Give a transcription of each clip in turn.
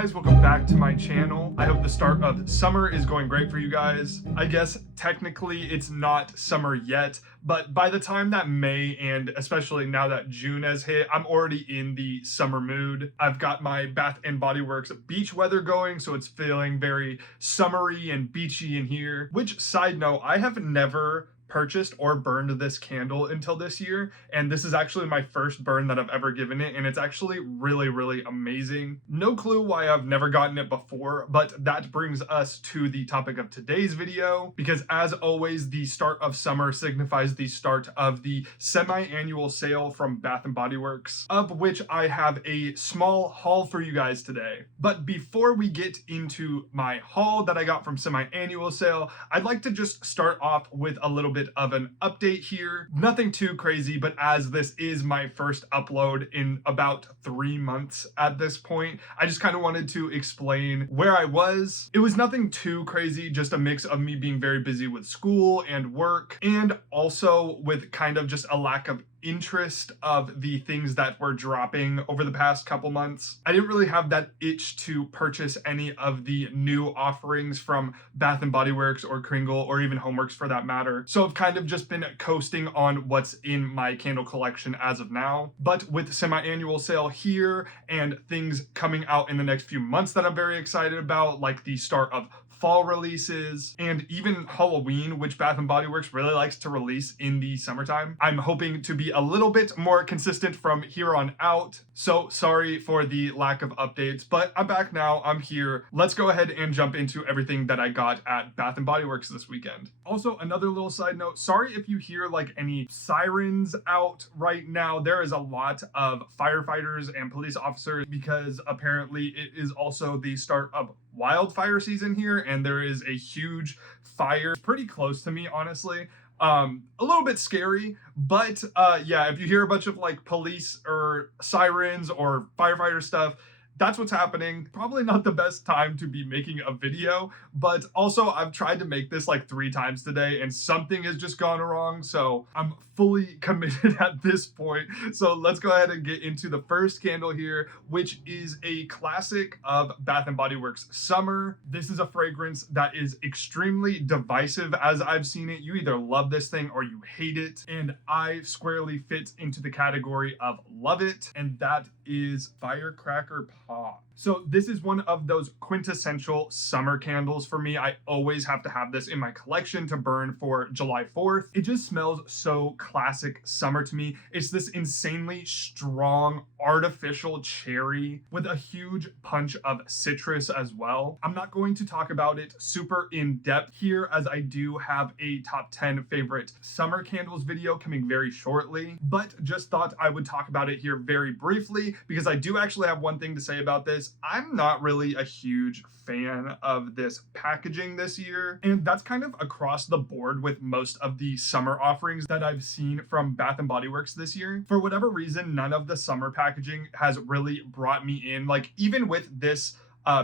guys, welcome back to my channel. I hope the start of summer is going great for you guys. I guess technically it's not summer yet, but by the time that May and especially now that June has hit, I'm already in the summer mood. I've got my Bath and Body Works beach weather going, so it's feeling very summery and beachy in here. Which, side note, I have never purchased or burned this candle until this year, and this is actually my first burn that I've ever given it, and it's actually really amazing. No clue why I've never gotten it before, but that brings us to the topic of today's video, because as always, the start of summer signifies the start of the semi-annual sale from Bath and Body Works, of which I have a small haul for you guys today. But before we get into my haul that I got from semi-annual sale, I'd like to just start off with a little bit of an update here. Nothing too crazy, but as this is my first upload in about 3 months at this point, I just kind of wanted to explain where I was. It was nothing too crazy, just a mix of me being very busy with school and work, and also with kind of just a lack of interest of the things that were dropping over the past couple months. I didn't really have that itch to purchase any of the new offerings from Bath and Body Works or Kringle or even Homeworks for that matter. So I've kind of just been coasting on what's in my candle collection as of now. But with semi-annual sale here and things coming out in the next few months that I'm very excited about, like the start of fall releases and even Halloween, which Bath and Body Works really likes to release in the summertime, I'm hoping to be a little bit more consistent from here on out. So sorry for the lack of updates, but I'm back now. I'm here. Let's go ahead and jump into everything that I got at Bath and Body Works this weekend. Also, another little side note, sorry if you hear like any sirens out right now. There is a lot of firefighters and police officers because apparently it is also the start of wildfire season here, and there is a huge fire pretty close to me, honestly. A little bit scary, but yeah, if you hear a bunch of like police or sirens or firefighter stuff, that's what's happening. Probably not the best time to be making a video, but also I've tried to make this like 3 times today and something has just gone wrong, so I'm fully committed at this point. So let's go ahead and get into the first candle here, which is a classic of Bath and Body Works Summer. This is a fragrance that is extremely divisive as I've seen it. You either love this thing or you hate it, and I squarely fit into the category of love it, and that is Firecracker Pop. So this is one of those quintessential summer candles for me. I always have to have this in my collection to burn for July 4th. It just smells so classic summer to me. It's this insanely strong artificial cherry with a huge punch of citrus as well. I'm not going to talk about it super in depth here, as I do have a top 10 favorite summer candles video coming very shortly, but just thought I would talk about it here very briefly because I do actually have one thing to say about this. I'm not really a huge fan of this packaging this year, and that's kind of across the board with most of the summer offerings that I've seen from Bath and Body Works this year. For whatever reason, none of the summer packaging has really brought me in. Like even with this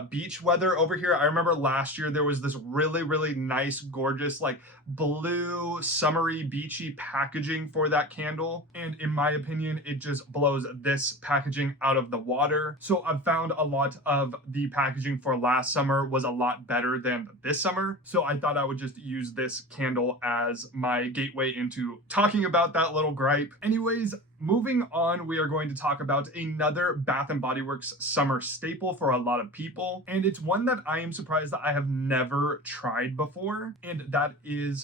beach weather over here, I remember last year there was this really nice, gorgeous, like blue, summery, beachy packaging for that candle, and in my opinion it just blows this packaging out of the water. So I've found a lot of the packaging for last summer was a lot better than this summer, so I thought I would just use this candle as my gateway into talking about that little gripe. Anyways, moving on, we are going to talk about another Bath and Body Works summer staple for a lot of people, and it's one that I am surprised that I have never tried before, and that is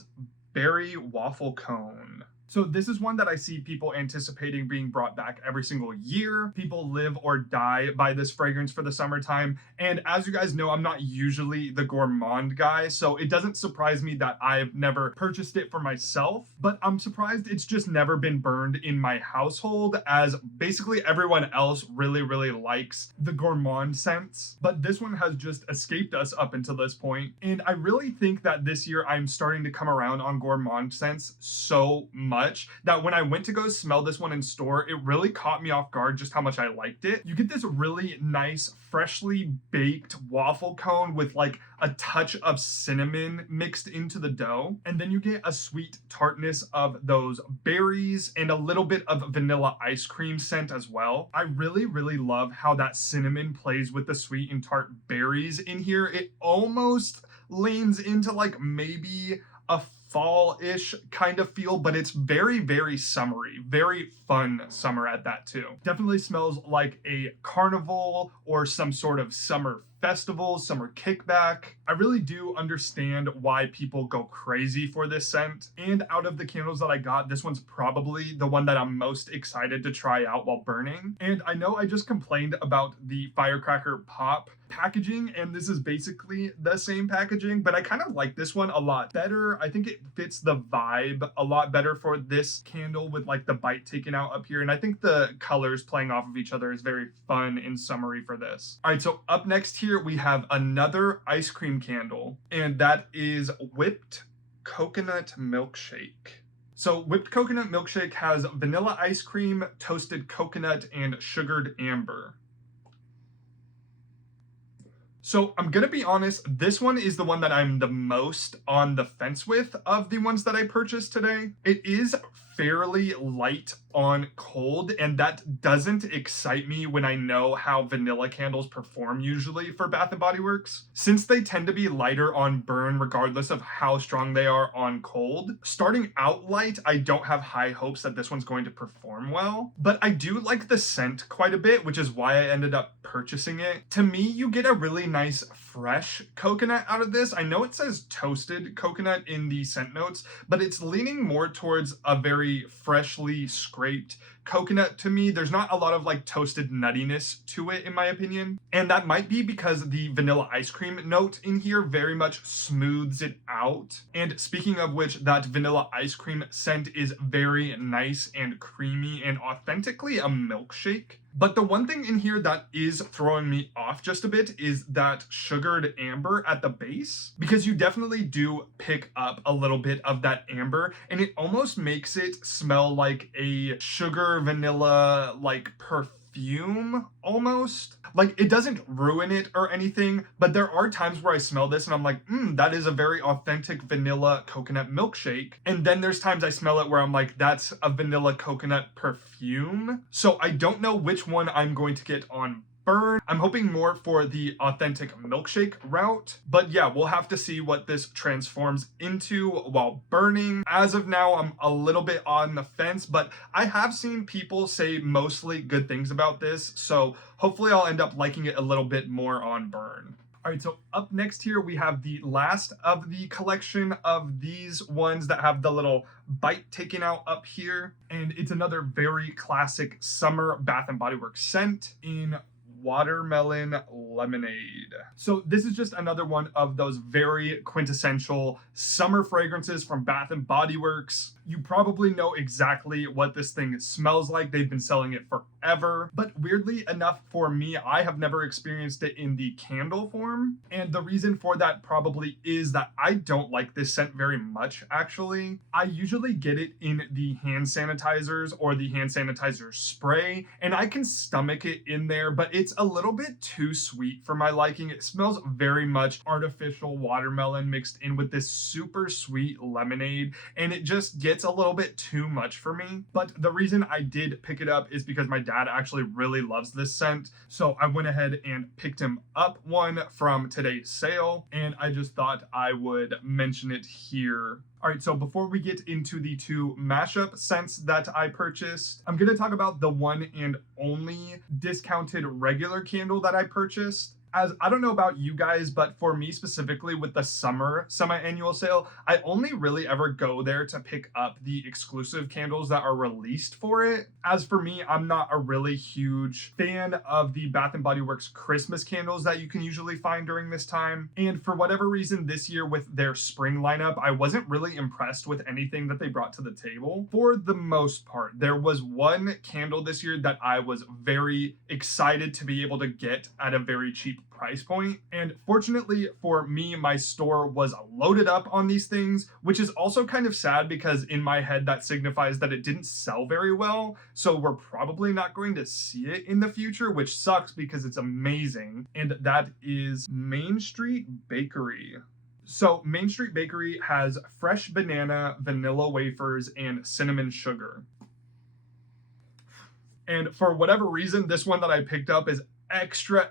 berry waffle cone. So this is one that I see people anticipating being brought back every single year. People live or die by this fragrance for the summertime. And as you guys know, I'm not usually the gourmand guy, so it doesn't surprise me that I've never purchased it for myself, but I'm surprised it's just never been burned in my household, as basically everyone else really likes the gourmand scents. But this one has just escaped us up until this point. And I really think that this year I'm starting to come around on gourmand scents so much much that when I went to go smell this one in store, it really caught me off guard just how much I liked it. You get this really nice, freshly baked waffle cone with like a touch of cinnamon mixed into the dough. And then you get a sweet tartness of those berries and a little bit of vanilla ice cream scent as well. I really, really love how that cinnamon plays with the sweet and tart berries in here. It almost leans into like maybe a fall-ish kind of feel, but it's very, very summery, very fun summer at that too. Definitely smells like a carnival or some sort of summer festival, summer kickback. I really do understand why people go crazy for this scent. And out of the candles that I got, this one's probably the one that I'm most excited to try out while burning. And I know I just complained about the Firecracker Pop packaging, and this is basically the same packaging, but I kind of like this one a lot better. I think it fits the vibe a lot better for this candle with like the bite taken out up here. And I think the colors playing off of each other is very fun and summery for this. All right, so up next here, we have another ice cream candle, and that is whipped coconut milkshake. So whipped coconut milkshake has vanilla ice cream, toasted coconut, and sugared amber. So I'm gonna be honest, this one is the one that I'm the most on the fence with of the ones that I purchased today. It is fairly light on cold, and that doesn't excite me when I know how vanilla candles perform usually for Bath & Body Works. Since they tend to be lighter on burn regardless of how strong they are on cold, starting out light, I don't have high hopes that this one's going to perform well, but I do like the scent quite a bit, which is why I ended up purchasing it. To me, you get a really nice fresh coconut out of this. I know it says toasted coconut in the scent notes, but it's leaning more towards a very freshly scraped coconut to me. There's not a lot of like toasted nuttiness to it in my opinion. And that might be because the vanilla ice cream note in here very much smooths it out. And speaking of which, that vanilla ice cream scent is very nice and creamy and authentically a milkshake. But the one thing in here that is throwing me off just a bit is that sugared amber at the base, because you definitely do pick up a little bit of that amber, and it almost makes it smell like a sugar vanilla like perfume almost. Like, it doesn't ruin it or anything, but there are times where I smell this and I'm like, that is a very authentic vanilla coconut milkshake. And then there's times I smell it where I'm like, that's a vanilla coconut perfume. So I don't know which one I'm going to get on burn. I'm hoping more for the authentic milkshake route, but yeah, we'll have to see what this transforms into while burning. As of now, I'm a little bit on the fence, but I have seen people say mostly good things about this, so hopefully I'll end up liking it a little bit more on burn. All right, so up next here, we have the last of the collection of these ones that have the little bite taken out up here. And it's another very classic summer Bath & Body Works scent in watermelon lemonade. So this is just another one of those very quintessential summer fragrances from Bath & Body Works. You probably know exactly what this thing smells like. They've been selling it forever, but weirdly enough for me, I have never experienced it in the candle form. And the reason for that probably is that I don't like this scent very much, actually. I usually get it in the hand sanitizers or the hand sanitizer spray, and I can stomach it in there, but it's a little bit too sweet for my liking. It smells very much artificial watermelon mixed in with this super sweet lemonade, and it just gets a little bit too much for me. But the reason I did pick it up is because my dad actually really loves this scent, so I went ahead and picked him up one from today's sale, and I just thought I would mention it here. All right, so before we get into the two mashup scents that I purchased, I'm gonna talk about the one and only discounted regular candle that I purchased. As I don't know about you guys, but for me specifically with the summer semi-annual sale, I only really ever go there to pick up the exclusive candles that are released for it. As for me, I'm not a really huge fan of the Bath & Body Works Christmas candles that you can usually find during this time. And for whatever reason this year with their spring lineup, I wasn't really impressed with anything that they brought to the table. For the most part, there was one candle this year that I was very excited to be able to get at a very cheap cheap price point. And fortunately for me, my store was loaded up on these things, which is also kind of sad because in my head that signifies that it didn't sell very well. So we're probably not going to see it in the future, which sucks because it's amazing. And that is Main Street Bakery. So Main Street Bakery has fresh banana, vanilla wafers, and cinnamon sugar. And for whatever reason, this one that I picked up is extra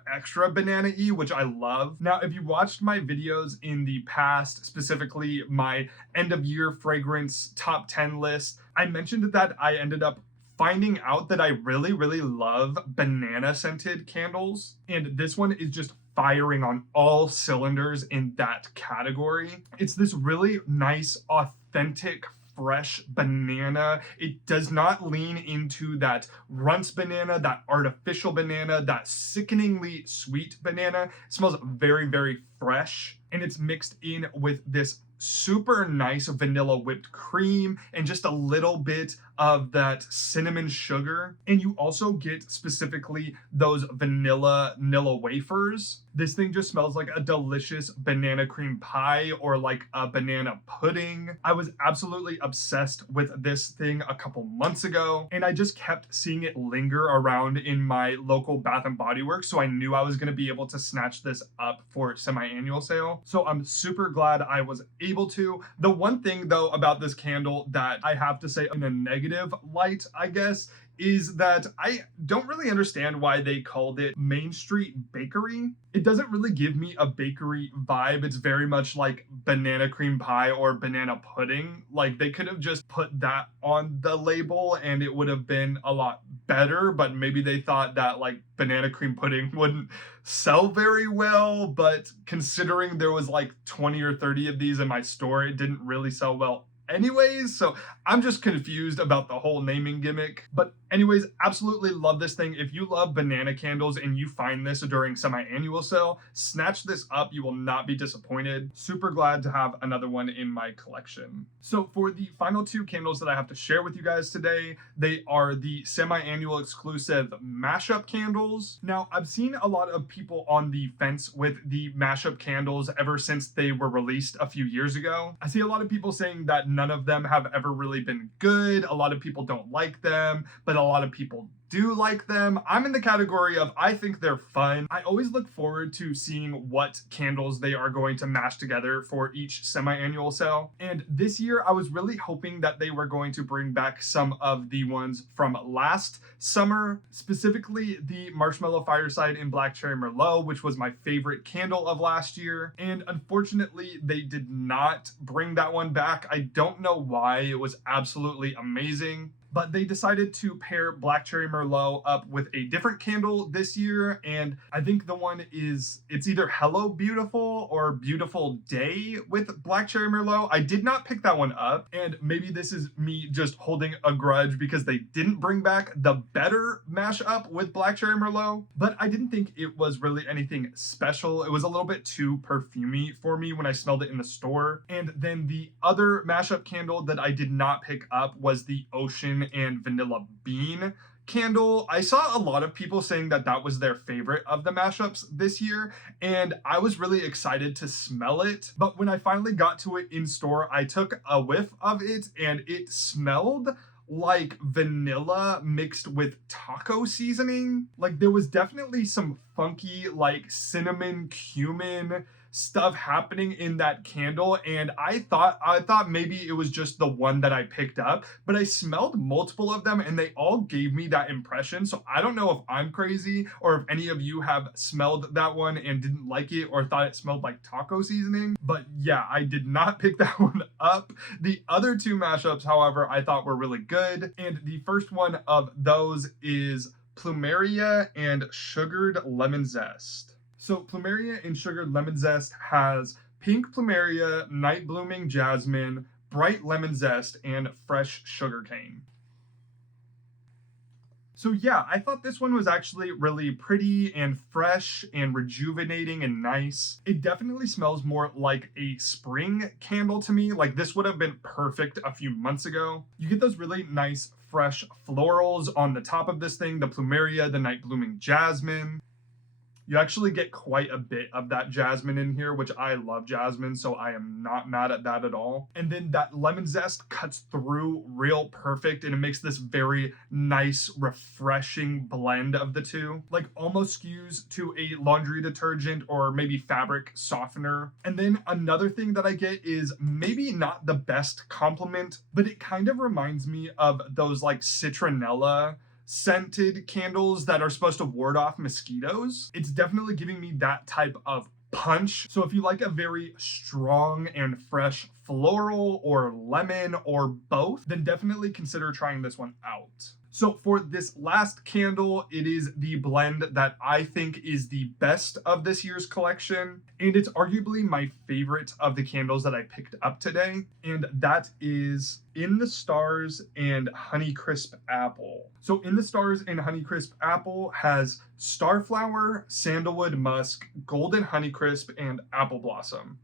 banana-y, which I love. Now, if you watched my videos in the past, specifically my end of year fragrance top 10 list, I mentioned that I ended up finding out that I really love banana scented candles. And this one is just firing on all cylinders in that category. It's this really nice, authentic, fresh banana. It does not lean into that runts banana, that artificial banana, that sickeningly sweet banana. It smells very fresh, and it's mixed in with this super nice vanilla whipped cream and just a little bit of that cinnamon sugar. And you also get specifically those vanilla wafers. This thing just smells like a delicious banana cream pie or like a banana pudding. I was absolutely obsessed with this thing a couple months ago, and I just kept seeing it linger around in my local Bath and Body Works, so I knew I was going to be able to snatch this up for semi-annual sale. So I'm super glad I was able to. The one thing though about this candle that I have to say in a negative light, I guess, is that I don't really understand why they called it Main Street Bakery. It doesn't really give me a bakery vibe. It's very much like banana cream pie or banana pudding. Like they could have just put that on the label and it would have been a lot better, but maybe they thought that like banana cream pudding wouldn't sell very well, but considering there was like 20 or 30 of these in my store, it didn't really sell well anyways, so I'm just confused about the whole naming gimmick. But anyways, absolutely love this thing. If you love banana candles and you find this during semi-annual sale, snatch this up. You will not be disappointed. Super glad to have another one in my collection. So for the final two candles that I have to share with you guys today, they are the semi-annual exclusive mashup candles. Now, I've seen a lot of people on the fence with the mashup candles ever since they were released a few years ago. I see a lot of people saying that none of them have ever really been good. A lot of people don't like them, but a lot of people do like them. I'm in the category of I think they're fun. I always look forward to seeing what candles they are going to mash together for each semi-annual sale. And this year I was really hoping that they were going to bring back some of the ones from last summer, specifically the Marshmallow Fireside in Black Cherry Merlot, which was my favorite candle of last year. And unfortunately, they did not bring that one back. I don't know why. It was absolutely amazing. But they decided to pair Black Cherry Merlot up with a different candle this year, and I think the one is, it's either Hello Beautiful or Beautiful Day with Black Cherry Merlot. I did not pick that one up, and maybe this is me just holding a grudge because they didn't bring back the better mashup with Black Cherry Merlot, but I didn't think it was really anything special. It was a little bit too perfumey for me when I smelled it in the store. And then the other mashup candle that I did not pick up was the Ocean and Vanilla Bean candle. I saw a lot of people saying that that was their favorite of the mashups this year, and I was really excited to smell it. But when I finally got to it in store, I took a whiff of it and it smelled like vanilla mixed with taco seasoning. Like there was definitely some funky like cinnamon cumin stuff happening in that candle, and I thought maybe it was just the one that I picked up, but I smelled multiple of them and they all gave me that impression. So I don't know if I'm crazy or if any of you have smelled that one and didn't like it or thought it smelled like taco seasoning, but yeah, I did not pick that one up. The other two mashups, however, I thought were really good, and the first one of those is Plumeria and Sugared Lemon Zest. So Plumeria and Sugared Lemon Zest has Pink Plumeria, Night Blooming Jasmine, Bright Lemon Zest, and Fresh Sugarcane. So yeah, I thought this one was actually really pretty and fresh and rejuvenating and nice. It definitely smells more like a spring candle to me. Like this would have been perfect a few months ago. You get those really nice fresh florals on the top of this thing, the Plumeria, the Night Blooming Jasmine. You actually get quite a bit of that jasmine in here, which I love jasmine, so I am not mad at that at all. And then that lemon zest cuts through real perfect, and it makes this very nice, refreshing blend of the two. Like almost skews to a laundry detergent or maybe fabric softener. And then another thing that I get is maybe not the best compliment, but it kind of reminds me of those like citronella scented candles that are supposed to ward off mosquitoes. It's definitely giving me that type of punch. So if you like a very strong and fresh floral or lemon or both, then definitely consider trying this one out. So for this last candle, it is the blend that I think is the best of this year's collection, and it's arguably my favorite of the candles that I picked up today, and that is In the Stars and Honeycrisp Apple. So In the Stars and Honeycrisp Apple has starflower, sandalwood musk, golden honeycrisp, and apple blossom.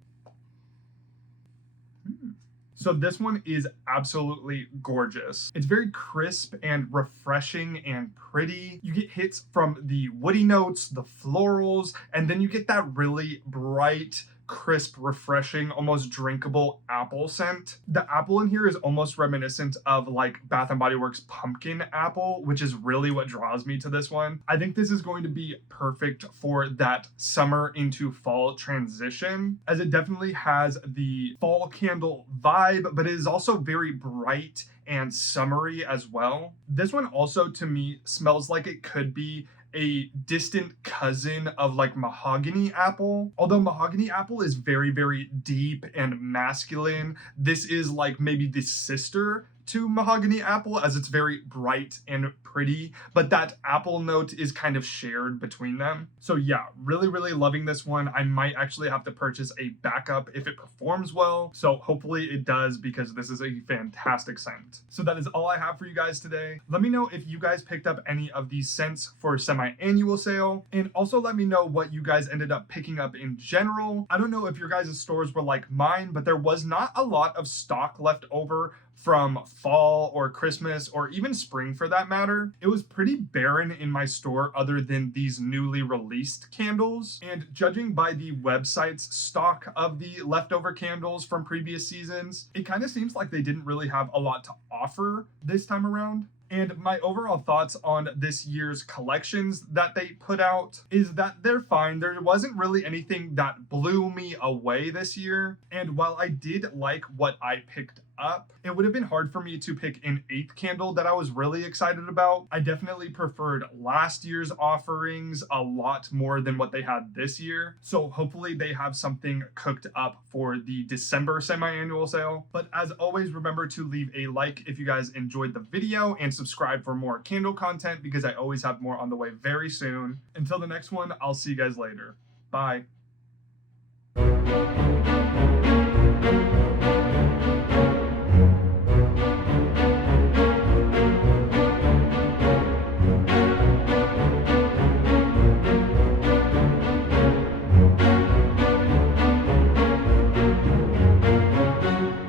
So this one is absolutely gorgeous. It's very crisp and refreshing and pretty. You get hits from the woody notes, the florals, and then you get that really bright, crisp, refreshing, almost drinkable apple scent. The apple in here is almost reminiscent of like Bath & Body Works pumpkin apple, which is really what draws me to this one. I think this is going to be perfect for that summer into fall transition, as it definitely has the fall candle vibe, but it is also very bright and summery as well. This one also to me smells like it could be a distant cousin of like mahogany apple. Although mahogany apple is very, very deep and masculine, this is like maybe the sister to mahogany apple, as it's very bright and pretty, but that apple note is kind of shared between them. So yeah, really, really loving this one. I might actually have to purchase a backup if it performs well. So hopefully it does, because this is a fantastic scent. So that is all I have for you guys today. Let me know if you guys picked up any of these scents for semi-annual sale, and also let me know what you guys ended up picking up in general. I don't know if your guys' stores were like mine, but there was not a lot of stock left over from fall or Christmas or even spring for that matter. It was pretty barren in my store other than these newly released candles. And judging by the website's stock of the leftover candles from previous seasons, it kind of seems like they didn't really have a lot to offer this time around. And my overall thoughts on this year's collections that they put out is that they're fine. There wasn't really anything that blew me away this year. And while I did like what I picked up, it would have been hard for me to pick an 8th candle that I was really excited about. I definitely preferred last year's offerings a lot more than what they had this year. So hopefully they have something cooked up for the December semi-annual sale. But as always, remember to leave a like if you guys enjoyed the video, and subscribe for more candle content, because I always have more on the way very soon. Until the next one, I'll see you guys later. Bye.